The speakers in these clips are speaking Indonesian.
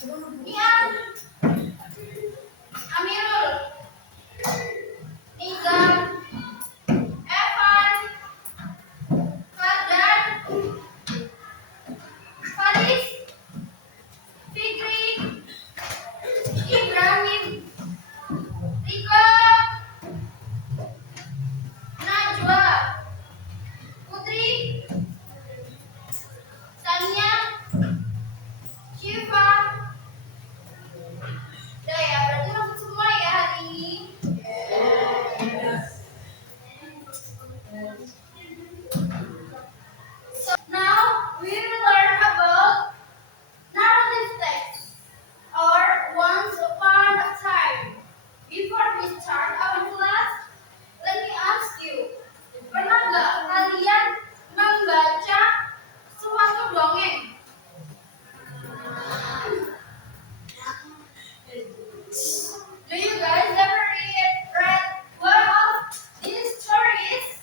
Nian, Amirul, Nizam, Evan, Fardan, Faris, Fikri, Ibrahim, Riko, Najwa, Putri, Tania, Syifa. Udah ya, berarti masuk semua ya hari ini. So now we will learn about narrative text or once upon a time. Before we start our class, let me ask you, pernah nggak kalian membaca suatu dongeng? Do you guys ever read one of these stories?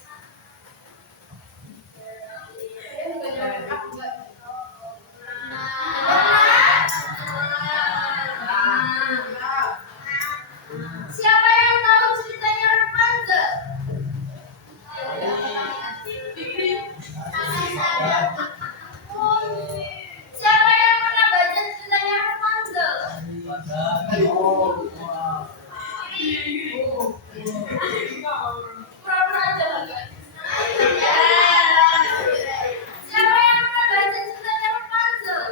Siapa yang tahu ceritanya Rapunzel? Siapa yang pernah baca ceritanya Rapunzel? Pura-pura aja lah, guys. Siapa yang pernah baca ceritanya Rapunzel?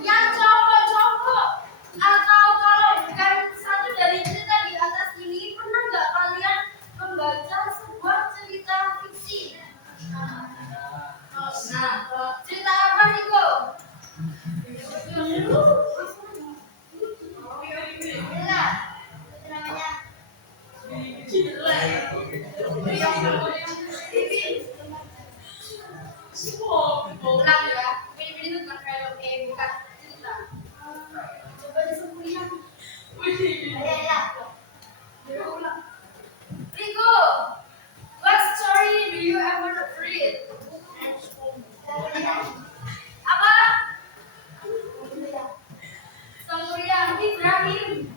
Yang cowok-cowok atau kalau bukan satu dari cerita di atas ini, pernah nggak kalian membaca sebuah cerita fiksi? Nah, cerita apa nih, Ko? Benar. Itu namanya. Ulang ya. Ini itu bukan film, bukan cerita. Coba disembunyikan. Ya. Ulang. Rico, what story do you ever read? Apa? Samurian Ibrahim.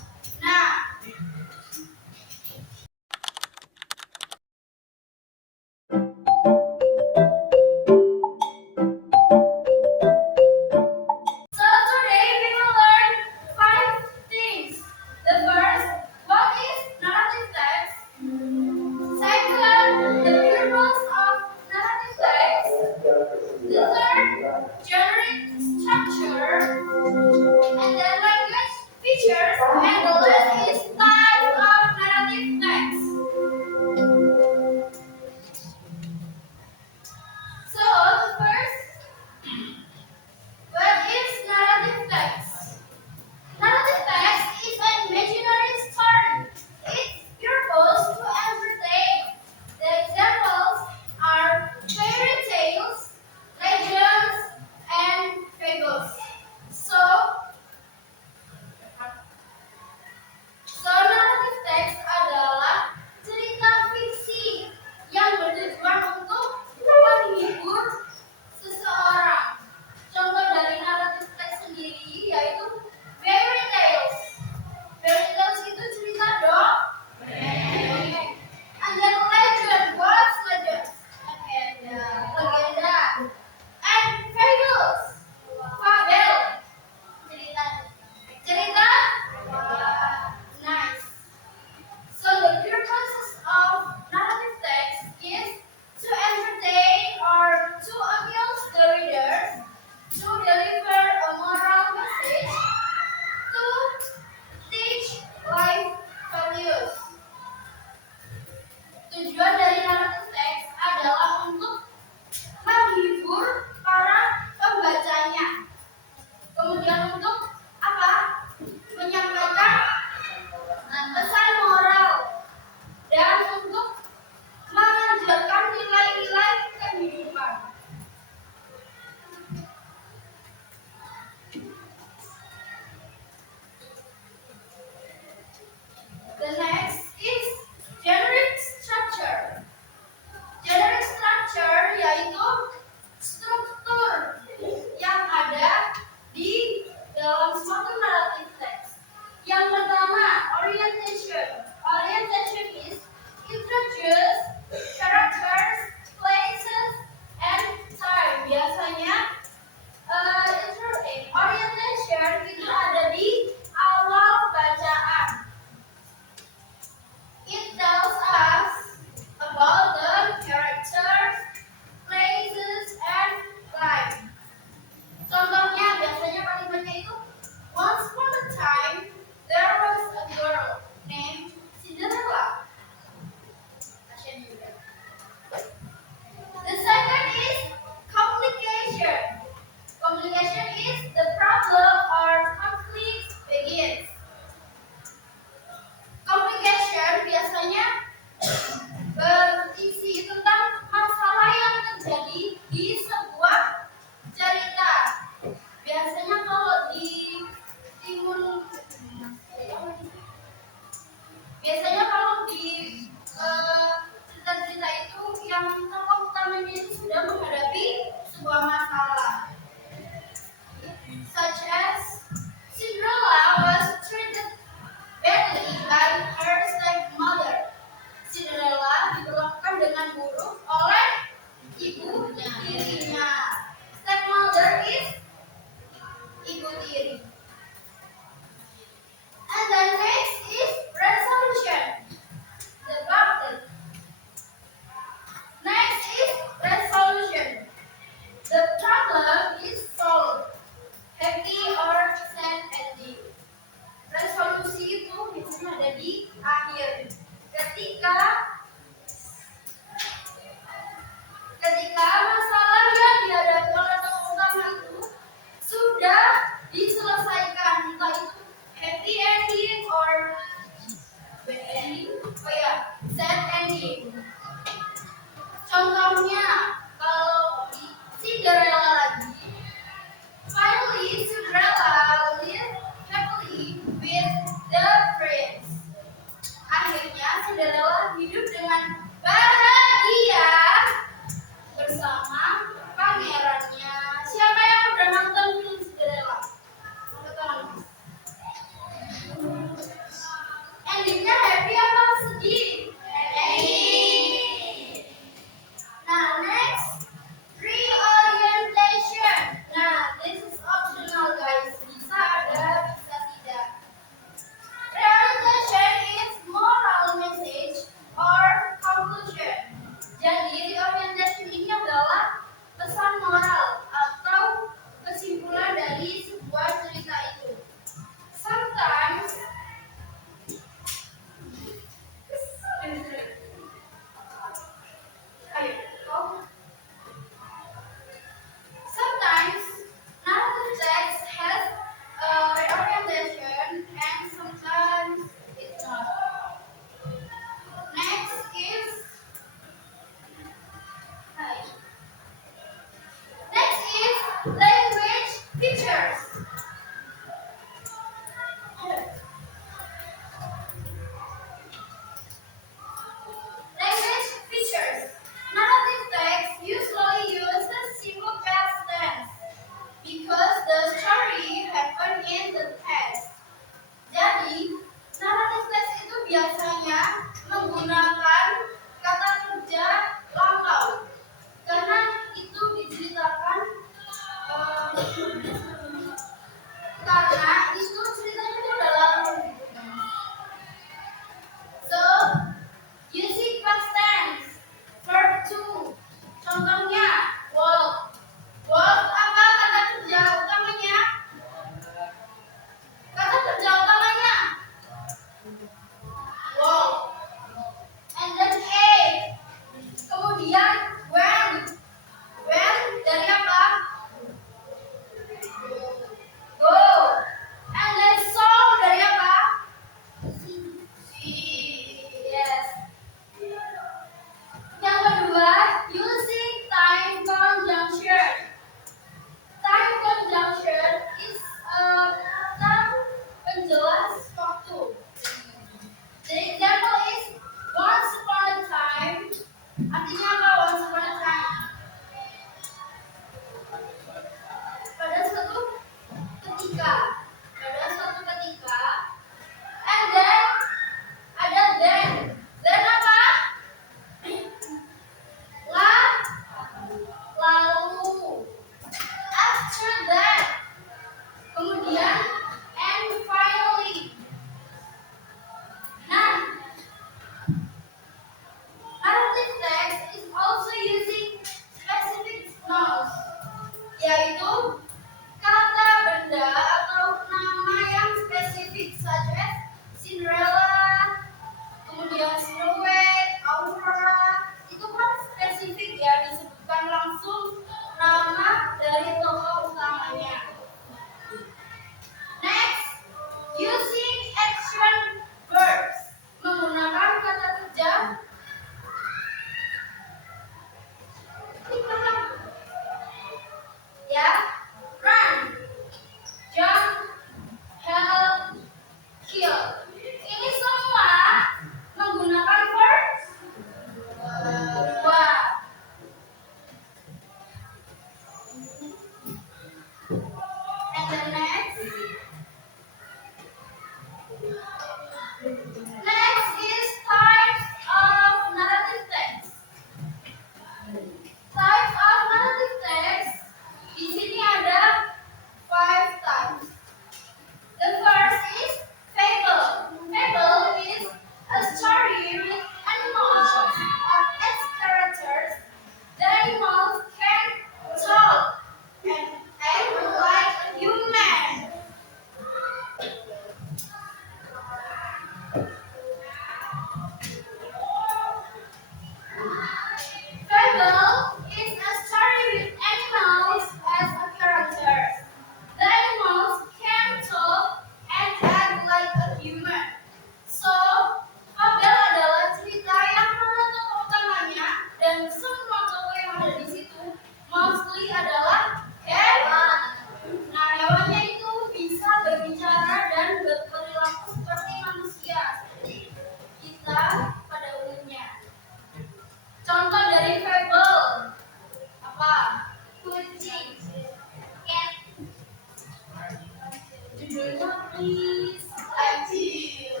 is kancil.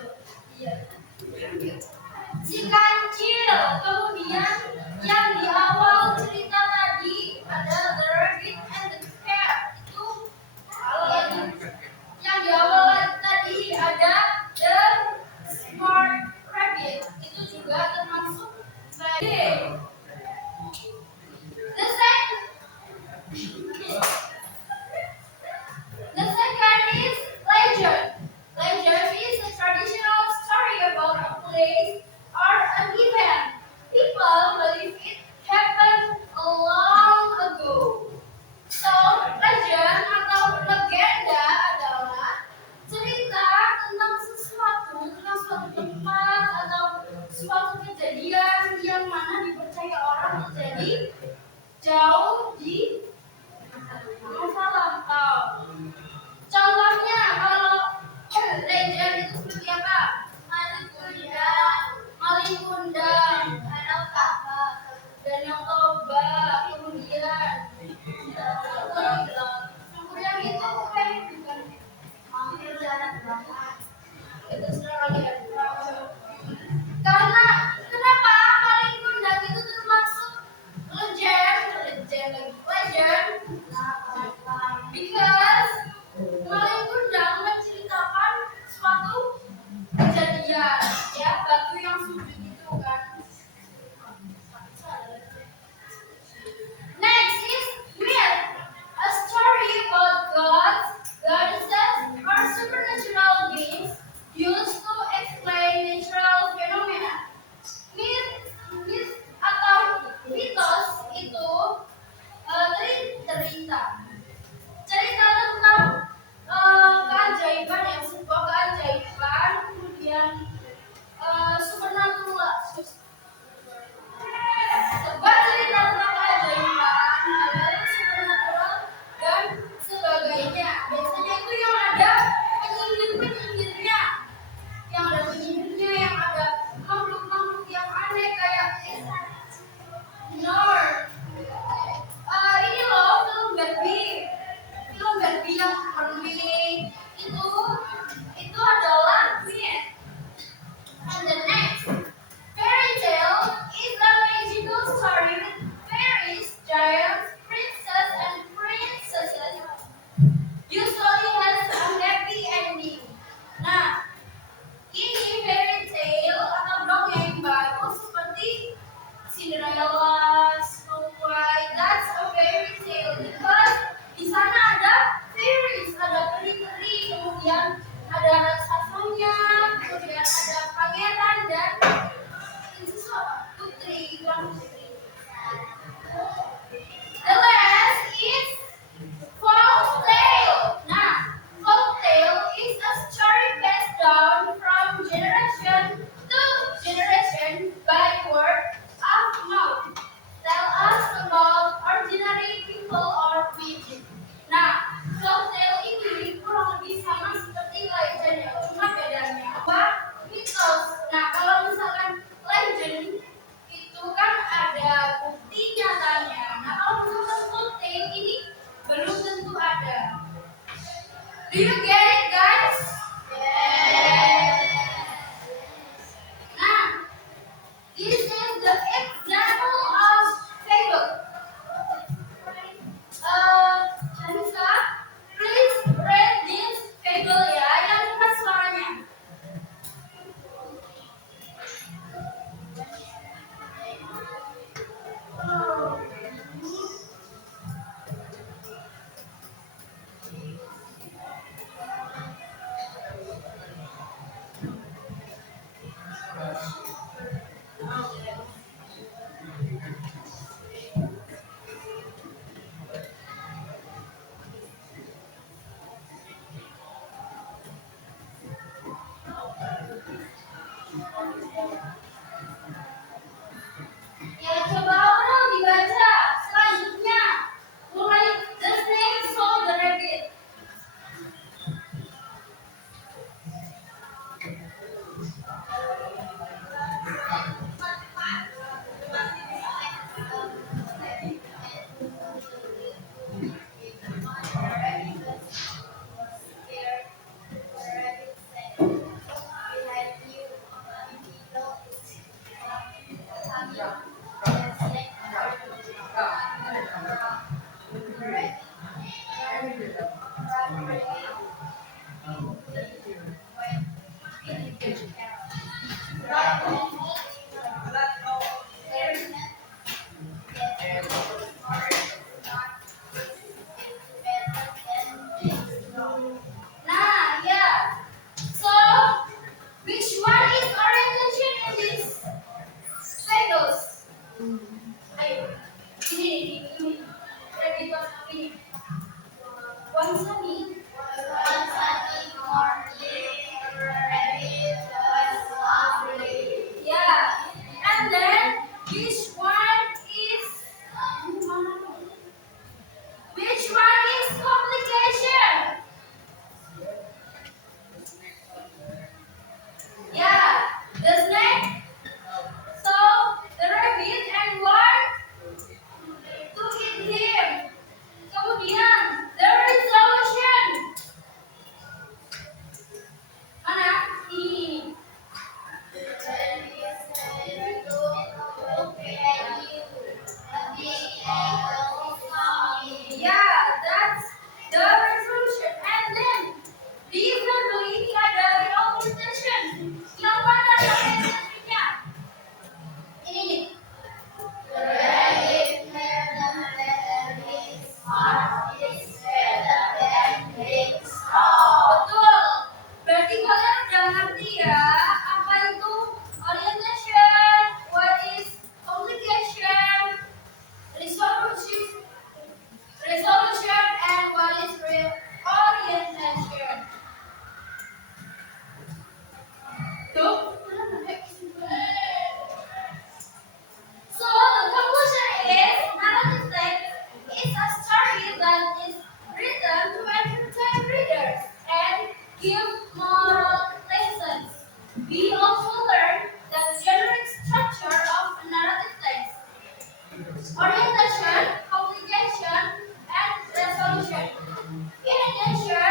Iya. Si kancil. Kemudian yang di awal cerita tadi ada the rabbit and the cat. Itu yang di awal tadi ada the smart rabbit. Itu juga termasuk baik. The second is legend. Legend is a traditional story about a place or an event. People believe it happened a long ago. So, legend atau legenda adalah cerita tentang sesuatu, tentang suatu tempat atau suatu kejadian yang mana dipercaya orang terjadi jauh di masa lampau. Contohnya kalau legend itu seperti apa? Maling kundang, Danau Toba, kemudian yang itu bukan hampir jarak banget. Itu sudah kalian. Karena kenapa maling kundang itu termasuk legend? Because maling kundang menceritakan suatu kejadian, ya, batu yang sujud itu kan. Next is myth, a story about gods, goddesses, or supernatural beings used to explain natural phenomena. Myth atau mitos itu cerita tentang keajaiban, ya, sebuah keajaiban, kemudian supernatural. Sebuah cerita tentang keajaiban, ada supernatural dan sebagainya. Biasanya itu yang ada penyihir-penyihirnya, yang ada makhluk-makhluk yang aneh kayak Nor. Ini loh film Barbie yang remake itu adalah myth. And the next, fairy tale is a magical story with fairies, giants, princes, and princesses. Usually has a happy ending. Nah, ini fairy tale atau dongeng baru seperti Cinderella, Snow White. That's a fairy tale because di sana ada fairies, ada peri-peri, kemudian ada raksasanya, kemudian ada pangeran dan putri. The last is folk tale. Nah, folk tale is a story passed down from generation to generation by word of mouth. Tell us about ordinary people or people. Nah, folk tale ini kurang lebih sama seperti legend, ya, cuma bedanya apa? Mitos. Nah, kalau misalkan legend itu kan ada bukti nyatanya. Nah, kalau misalkan We also learn the generic structure of narrative text, orientation, complication, and resolution. In addition,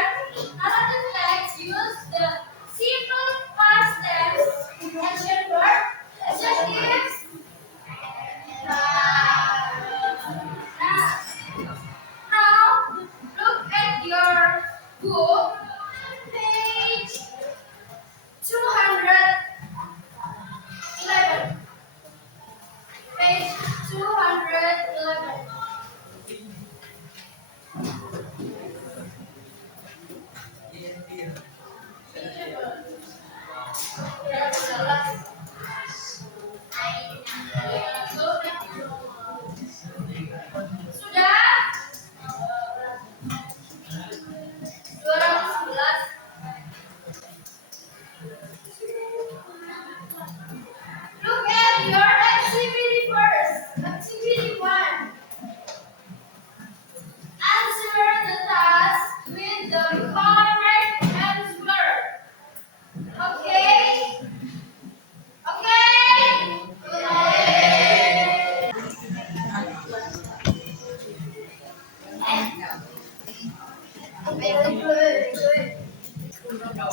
narrative text use the simple past tense, action verb, adjectives. Now, look at your book, page 211. Page 211. Sudah? 211. Look at your activity first. Activity 1. Answer the task with the correct answer. Okay? Okay? Very good. Sudah?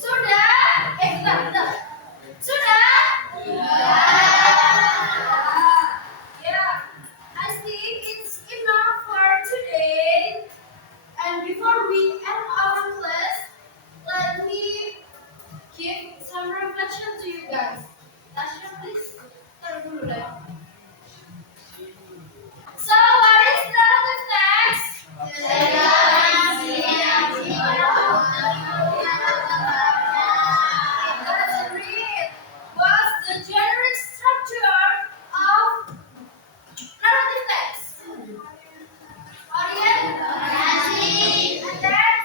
Sudah. Sudah? Yeah. I think it's enough for today. And before we end our class, let me give some reflection to you guys. Tasha, please. Taruh dulu deh. So, what is narrative text? Let's read. What's the generic structure of narrative text? Orient, and then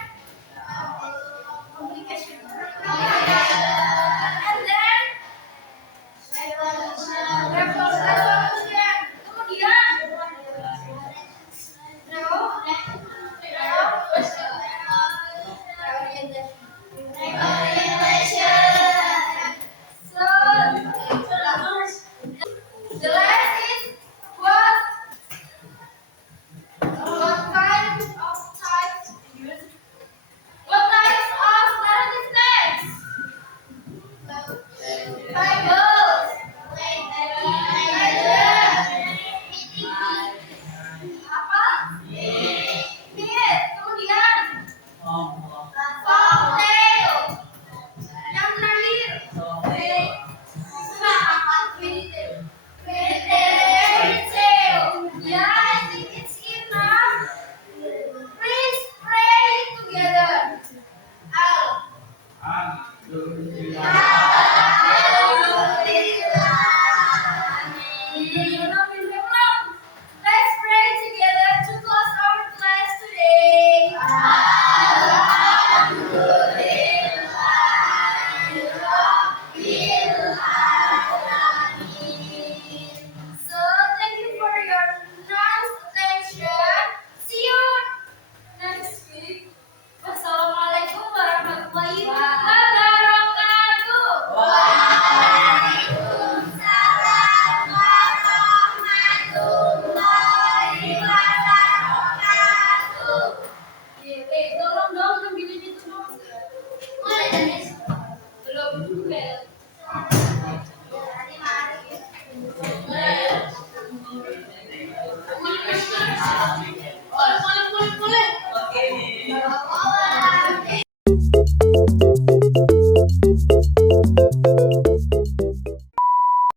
communication. And then resolution. Kemudian reorientation. So, the last is what kind of types use? What types of narrative text? Bibles. Apa? Myth. Kemudian folktale. Yang terakhir. Fairy tale. Yeah, I think it's enough. Please pray together. Al. Let's pray together to close our class today. So thank you for your nice attention. See you next week. Wassalamualaikum warahmatullahi wabarakatuh. Waalaikumsalam warahmatullahi wabarakatuh. Tolong dong ambilin itu dong. Mulai dari belum bel.